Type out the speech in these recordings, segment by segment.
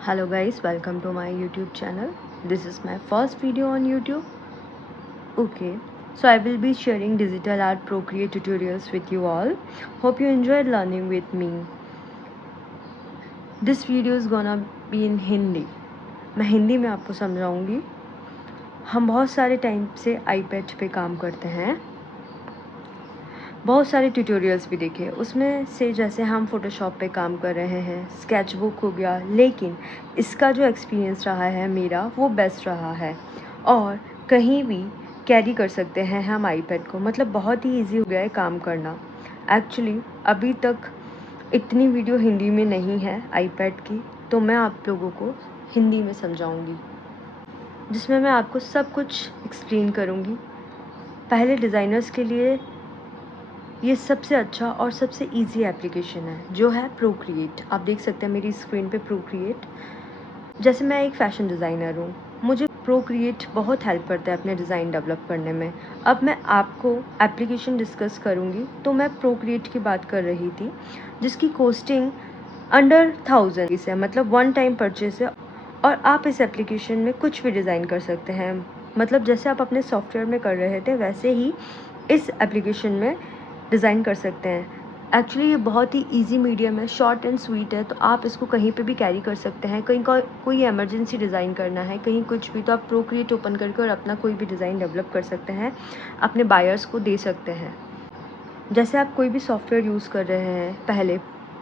Hello guys, welcome to my YouTube channel. This is my first video on YouTube. Okay, so I will be sharing digital art Procreate tutorials with you all. Hope you enjoyed learning with me. This video is gonna be in Hindi. मैं हिंदी में आपको समझाऊंगी। हम बहुत सारे time से iPad पे काम करते हैं, बहुत सारे ट्यूटोरियल्स भी देखे, उसमें से जैसे हम फ़ोटोशॉप पे काम कर रहे हैं, स्केचबुक हो गया, लेकिन इसका जो एक्सपीरियंस रहा है मेरा वो बेस्ट रहा है और कहीं भी कैरी कर सकते हैं हम आईपैड को, मतलब बहुत ही इजी हो गया है काम करना। एक्चुअली अभी तक इतनी वीडियो हिंदी में नहीं है आईपैड की, तो मैं आप लोगों को हिंदी में समझाऊंगी, जिसमें मैं आपको सब कुछ एक्सप्लेन करूंगी। पहले डिज़ाइनर्स के लिए ये सबसे अच्छा और सबसे इजी एप्लीकेशन है, जो है प्रोक्रिएट। आप देख सकते हैं मेरी स्क्रीन पे प्रोक्रिएट। जैसे मैं एक फ़ैशन डिज़ाइनर हूँ, मुझे प्रोक्रिएट बहुत हेल्प करता है अपने डिज़ाइन डेवलप करने में। अब मैं आपको एप्लीकेशन डिस्कस करूँगी, तो मैं प्रोक्रिएट की बात कर रही थी, जिसकी कॉस्टिंग अंडर 1000 है, मतलब वन टाइम परचेस है और आप इस एप्लीकेशन में कुछ भी डिज़ाइन कर सकते हैं। मतलब जैसे आप अपने सॉफ्टवेयर में कर रहे थे, वैसे ही इस एप्लीकेशन में डिज़ाइन कर सकते हैं। एक्चुअली ये बहुत ही इजी मीडियम है, शॉर्ट एंड स्वीट है, तो आप इसको कहीं पे भी कैरी कर सकते हैं। कहीं कोई इमरजेंसी डिज़ाइन करना है, कहीं कुछ भी, तो आप प्रोक्रिएट ओपन करके और अपना कोई भी डिज़ाइन डेवलप कर सकते हैं, अपने बायर्स को दे सकते हैं। जैसे आप कोई भी सॉफ्टवेयर यूज़ कर रहे हैं, पहले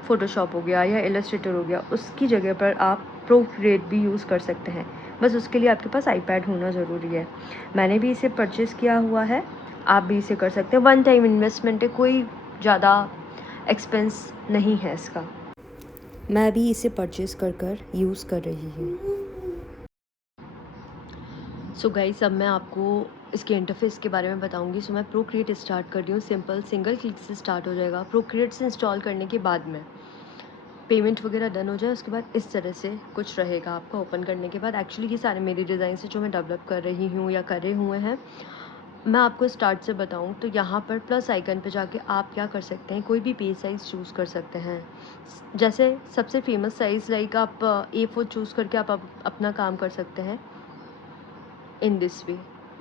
फ़ोटोशॉप हो गया या इलस्ट्रेटर हो गया, उसकी जगह पर आप प्रोक्रिएट भी यूज़ कर सकते हैं। बस उसके लिए आपके पास आईपैड होना ज़रूरी है। मैंने भी इसे परचेज़ किया हुआ है, आप भी इसे कर सकते हैं। वन टाइम इन्वेस्टमेंट है, कोई ज़्यादा एक्सपेंस नहीं है इसका। मैं भी इसे परचेज़ कर यूज़ कर रही हूँ। सो गाइस, अब मैं आपको इसके इंटरफेस के बारे में बताऊंगी। सो मैं प्रोक्रिएट स्टार्ट कर रही हूँ। सिंपल सिंगल क्लिक से स्टार्ट हो जाएगा। प्रोक्रिएट से इंस्टॉल करने के बाद में पेमेंट वगैरह डन हो जाए, उसके बाद इस तरह से कुछ रहेगा आपका ओपन करने के बाद। एक्चुअली ये सारे मेरे डिज़ाइन से जो मैं डेवलप कर रही हूँ या करे हुए हैं, मैं आपको स्टार्ट से बताऊं तो यहाँ पर प्लस आइकन पे जाके आप क्या कर सकते हैं, कोई भी पेज साइज़ चूज़ कर सकते हैं। जैसे सबसे फेमस साइज़ लाइक आप A4 चूज़ करके आप अपना काम कर सकते हैं इन दिस वे।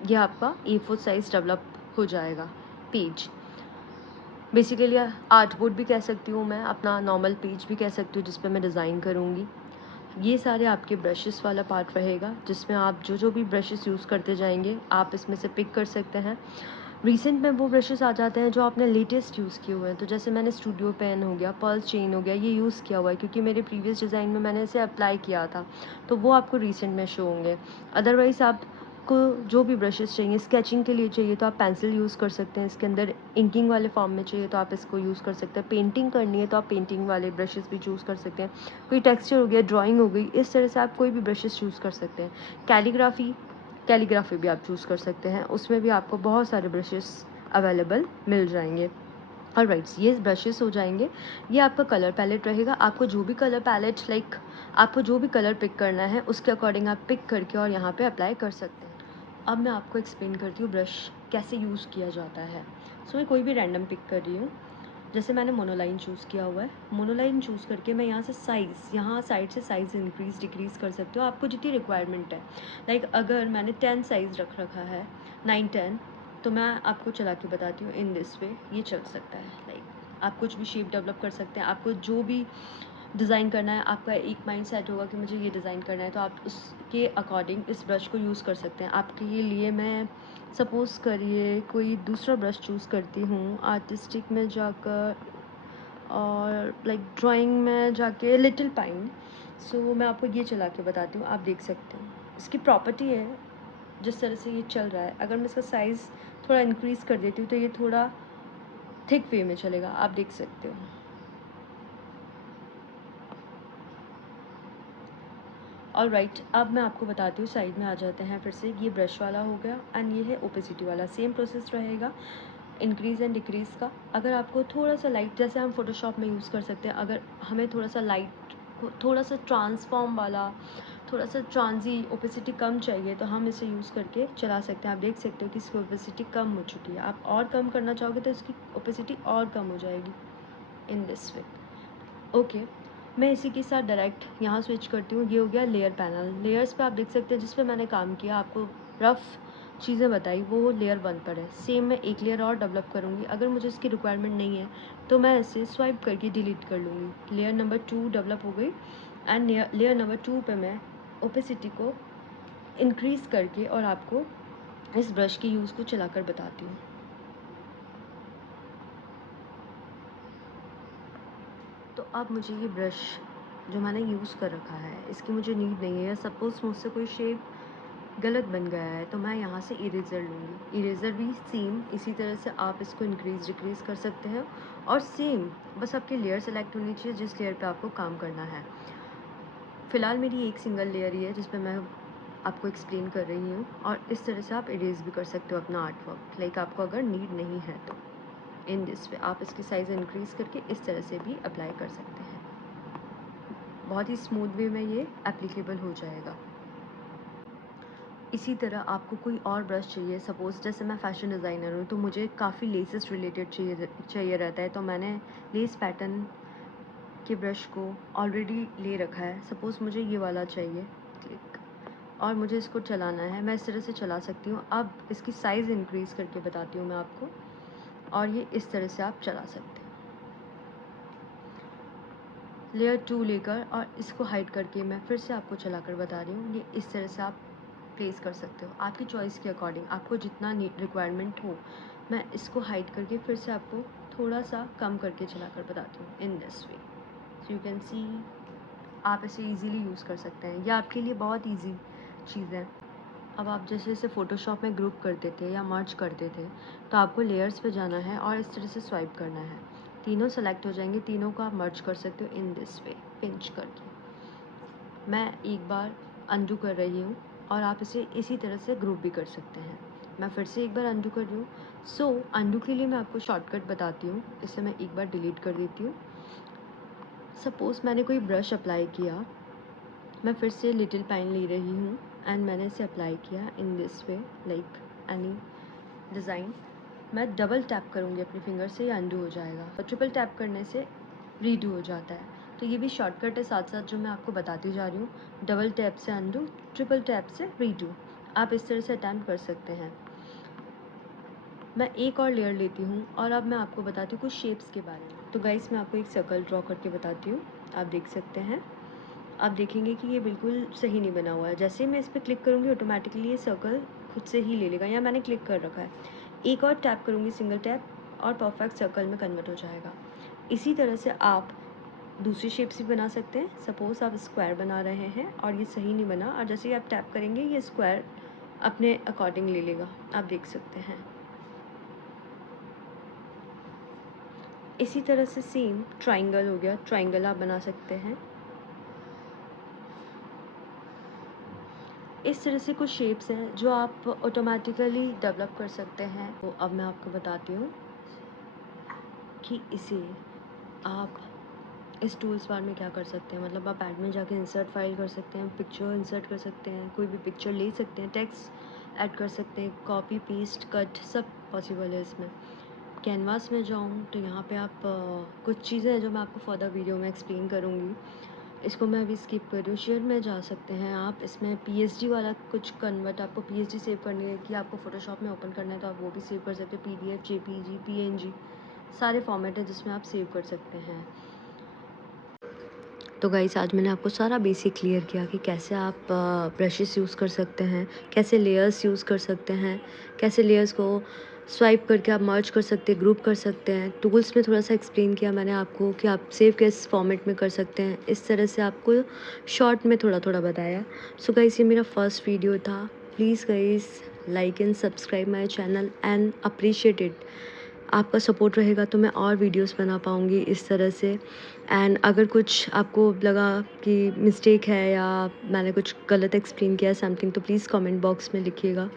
ये आपका A4 साइज़ डेवलप हो जाएगा पेज। बेसिकली आर्ट बोर्ड भी कह सकती हूँ मैं, अपना नॉर्मल पेज भी कह सकती हूँ, जिस पे मैं डिज़ाइन करूँगी। ये सारे आपके ब्रशेस वाला पार्ट रहेगा, जिसमें आप जो भी ब्रशेस यूज़ करते जाएंगे आप इसमें से पिक कर सकते हैं। रिसेंट में वो ब्रशेस आ जाते हैं जो आपने लेटेस्ट यूज़ किए हुए हैं। तो जैसे मैंने स्टूडियो पेन हो गया, पर्ल चेन हो गया, ये यूज़ किया हुआ है क्योंकि मेरे प्रीवियस डिज़ाइन में मैंने इसे अप्लाई किया था, तो वो आपको रिसेंट में शो होंगे। अदरवाइज़ आपको जो भी ब्रशेस चाहिए, स्केचिंग के लिए चाहिए तो आप पेंसिल यूज़ कर सकते हैं, इसके अंदर इंकिंग वाले फॉर्म में चाहिए तो आप इसको यूज़ कर सकते हैं। पेंटिंग करनी है तो आप पेंटिंग वाले ब्रशेस भी चूज़ कर सकते हैं। कोई टेक्सचर हो गया, ड्राइंग हो गई, इस तरह से आप कोई भी ब्रशेस चूज़ कर सकते हैं। कैलीग्राफी भी आप चूज़ कर सकते हैं, उसमें भी आपको बहुत सारे ब्रशेस अवेलेबल मिल जाएंगे। ऑलराइट, ये ब्रशेस हो जाएंगे। ये आपका कलर पैलेट रहेगा। आपको जो भी कलर पैलेट लाइक आपको जो भी कलर पिक करना है उसके अकॉर्डिंग आप पिक करके और यहाँ पे अप्लाई कर सकते हैं। अब मैं आपको एक्सप्लेन करती हूँ ब्रश कैसे यूज़ किया जाता है। सो मैं कोई भी रैंडम पिक कर रही हूँ। जैसे मैंने मोनोलाइन चूज़ किया हुआ है, मोनोलाइन चूज़ करके मैं यहाँ से साइज़, यहाँ साइड से साइज़ इंक्रीज़ डिक्रीज़ कर सकते हो, आपको जितनी रिक्वायरमेंट है। लाइक अगर मैंने 10 साइज़ रख रखा है, 9 10, तो मैं आपको चला के बताती हूँ इन दिस वे ये चल सकता है। लाइक आप कुछ भी शेप डेवलप कर सकते हैं, आपको जो भी डिज़ाइन करना है, आपका एक माइंड सेट होगा कि मुझे ये डिज़ाइन करना है, तो आप उसके अकॉर्डिंग इस ब्रश को यूज़ कर सकते हैं। आपके लिए मैं सपोज़ करिए कोई दूसरा ब्रश चूज़ करती हूँ, आर्टिस्टिक में जाकर और लाइक ड्राइंग में जाके लिटिल पाइन। सो मैं आपको ये चला के बताती हूँ, आप देख सकते हैं इसकी प्रॉपर्टी है जिस तरह से ये चल रहा है। अगर मैं इसका साइज़ थोड़ा इंक्रीज़ कर देती हूँ तो ये थोड़ा थिक वे में चलेगा, आप देख सकते हो। ऑलराइट, अब मैं आपको बताती हूँ, साइड में आ जाते हैं फिर से। ये ब्रश वाला हो गया एंड ये है ओपेसिटी वाला। सेम प्रोसेस रहेगा इंक्रीज़ एंड डिक्रीज़ का। अगर आपको थोड़ा सा लाइट, जैसे हम फोटोशॉप में यूज़ कर सकते हैं, अगर हमें थोड़ा सा लाइट, थोड़ा सा ट्रांसफॉर्म वाला, थोड़ा सा ट्रांजी ओपेसिटी कम चाहिए, तो हम इसे यूज़ करके चला सकते हैं। आप देख सकते हो कि इसकी ओपेसिटी कम हो चुकी है। आप और कम करना चाहोगे तो इसकी ओपेसिटी और कम हो जाएगी इन दिस वे। ओके, मैं इसी के साथ डायरेक्ट यहाँ स्विच करती हूँ। ये हो गया लेयर पैनल। लेयर्स पे आप देख सकते हैं जिस पे मैंने काम किया, आपको रफ़ चीज़ें बताई, वो लेयर 1 पर है। सेम मैं एक लेयर और डेवलप करूँगी। अगर मुझे इसकी रिक्वायरमेंट नहीं है तो मैं इसे स्वाइप करके डिलीट कर लूँगी। लेयर नंबर 2 डेवलप हो गई एंड लेयर नंबर 2 पे मैं ओपेसिटी को इंक्रीज़ करके और आपको इस ब्रश के यूज़ को चलाकर बताती हूँ। तो अब मुझे ये ब्रश जो मैंने यूज़ कर रखा है, इसकी मुझे नीड नहीं है। या सपोज़ मुझसे कोई शेप गलत बन गया है तो मैं यहाँ से इरेज़र लूँगी। इरेज़र भी सेम इसी तरह से आप इसको इंक्रीज़ डिक्रीज़ कर सकते हैं और सेम बस आपकी लेयर सेलेक्ट होनी चाहिए जिस लेयर पे आपको काम करना है। फ़िलहाल मेरी एक सिंगल लेयर ही है जिस पे मैं आपको एक्सप्लेन कर रही हूँ और इस तरह से आप इरेज़ भी कर सकते हो अपना आर्ट वर्क, लाइक आपको अगर नीड नहीं है तो। इन दिस वे आप इसकी साइज़ इंक्रीज़ करके इस तरह से भी अप्लाई कर सकते हैं। बहुत ही स्मूथ वे में ये एप्लीकेबल हो जाएगा। इसी तरह आपको कोई और ब्रश चाहिए, सपोज़ जैसे मैं फ़ैशन डिज़ाइनर हूँ तो मुझे काफ़ी लेसेस रिलेटेड चाहिए रहता है, तो मैंने लेस पैटर्न के ब्रश को ऑलरेडी ले रखा है। सपोज़ मुझे ये वाला चाहिए, क्लिक, और मुझे इसको चलाना है। मैं इस तरह से चला सकती हूँ। अब इसकी साइज़ इंक्रीज़ करके बताती हूँ मैं आपको, और ये इस तरह से आप चला सकते हैं। लेयर 2 लेकर और इसको हाइड करके मैं फिर से आपको चलाकर बता रही हूँ। ये इस तरह से आप प्लेस कर सकते हो आपकी चॉइस के अकॉर्डिंग, आपको जितना रिक्वायरमेंट हो। मैं इसको हाइड करके फिर से आपको थोड़ा सा कम करके चलाकर बताती हूँ in this way. So you can see आप इसे इजीली यूज़ कर सकते हैं। यह आपके लिए बहुत इजी चीज़ है। अब आप जैसे जैसे फ़ोटोशॉप में ग्रुप करते थे या मर्ज करते थे तो आपको लेयर्स पे जाना है और इस तरह से स्वाइप करना है। तीनों सेलेक्ट हो जाएंगे, तीनों को आप मर्ज कर सकते हो इन दिस वे, पिंच करके। मैं एक बार अनडू कर रही हूँ और आप इसे इसी तरह से ग्रुप भी कर सकते हैं। मैं फिर से एक बार अनडू कर रही हूँ। सो अनडू के लिए मैं आपको शॉर्टकट बताती हूँ। इसे मैं एक बार डिलीट कर देती हूँ। सपोज़ मैंने कोई ब्रश अप्लाई किया, मैं फिर से लिटिल पाइन ले रही हूँ एंड मैंने इसे अप्लाई किया in this way, like any design. मैं डबल टैप करूँगी अपने फिंगर से, ये अनडू हो जाएगा और ट्रिपल टैप करने से रीडू हो जाता है। तो ये भी शॉर्टकट है साथ साथ जो मैं आपको बताती जा रही हूँ। डबल टैप से अनडू, ट्रिपल टैप से रीडू, आप इस तरह से अटैम्प्ट कर सकते हैं। मैं एक और लेयर लेती हूँ और अब मैं आपको बताती हूँ कुछ शेप्स के बारे में। तो गाइस मैं आपको एक सर्कल ड्रॉ करके बताती हूँ। आप देख सकते हैं, आप देखेंगे कि ये बिल्कुल सही नहीं बना हुआ है। जैसे ही मैं इस पर क्लिक करूँगी ऑटोमेटिकली ये सर्कल खुद से ही ले लेगा, या मैंने क्लिक कर रखा है। एक और टैप करूँगी, सिंगल टैप, और परफेक्ट सर्कल में कन्वर्ट हो जाएगा। इसी तरह से आप दूसरी शेप्स भी बना सकते हैं। सपोज़ आप स्क्वायर बना रहे हैं और ये सही नहीं बना, और जैसे ही आप टैप करेंगे ये स्क्वायर अपने अकॉर्डिंग ले लेगा, आप देख सकते हैं। इसी तरह से सेम ट्राइंगल हो गया, ट्राइंगल आप बना सकते हैं। इस तरह से कुछ शेप्स हैं जो आप ऑटोमेटिकली डेवलप कर सकते हैं। तो अब मैं आपको बताती हूँ कि इसे आप इस टूल्स बार में क्या कर सकते हैं। मतलब आप ऐड में जाके इंसर्ट फाइल कर सकते हैं, पिक्चर इंसर्ट कर सकते हैं, कोई भी पिक्चर ले सकते हैं, टेक्स्ट ऐड कर सकते हैं, कॉपी पेस्ट कट सब पॉसिबल है इसमें। कैनवास में जाऊँ तो यहाँ पे आप कुछ चीज़ें हैं जो मैं आपको फर्दर वीडियो में एक्सप्लेन करूँगी। इसको मैं अभी स्किप कर रही हूँ। शेयर में जा सकते हैं आप, इसमें पीएसडी वाला कुछ कन्वर्ट, आपको पीएसडी सेव करनी है कि आपको फ़ोटोशॉप में ओपन करना है तो आप वो भी सेव कर सकते हैं। पीडीएफ, जेपीजी, पीएनजी सारे फॉर्मेट हैं जिसमें आप सेव कर सकते हैं। तो गाइस आज मैंने आपको सारा बेसिक क्लियर किया कि कैसे आप ब्रशेस यूज़ कर सकते हैं, कैसे लेयर्स यूज़ कर सकते हैं, कैसे लेयर्स को स्वाइप करके आप मर्ज कर सकते हैं, ग्रुप कर सकते हैं। टूल्स में थोड़ा सा एक्सप्लेन किया मैंने आपको कि आप सेव किस फॉर्मेट में कर सकते हैं। इस तरह से आपको शॉर्ट में थोड़ा थोड़ा बताया। सो गाइस ये मेरा फर्स्ट वीडियो था। Please guys like and subscribe my channel and appreciate it. आपका सपोर्ट रहेगा तो मैं और वीडियोस बना पाऊँगी इस तरह से। एंड अगर कुछ आपको लगा कि मिस्टेक है या मैंने कुछ गलत एक्सप्लेन किया है समथिंग, तो प्लीज़ कमेंट बॉक्स में लिखिएगा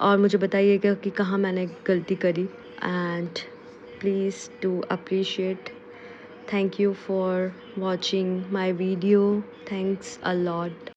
और मुझे बताइएगा कि कहाँ मैंने गलती करी। And please do appreciate. Thank you for watching my video. Thanks a lot.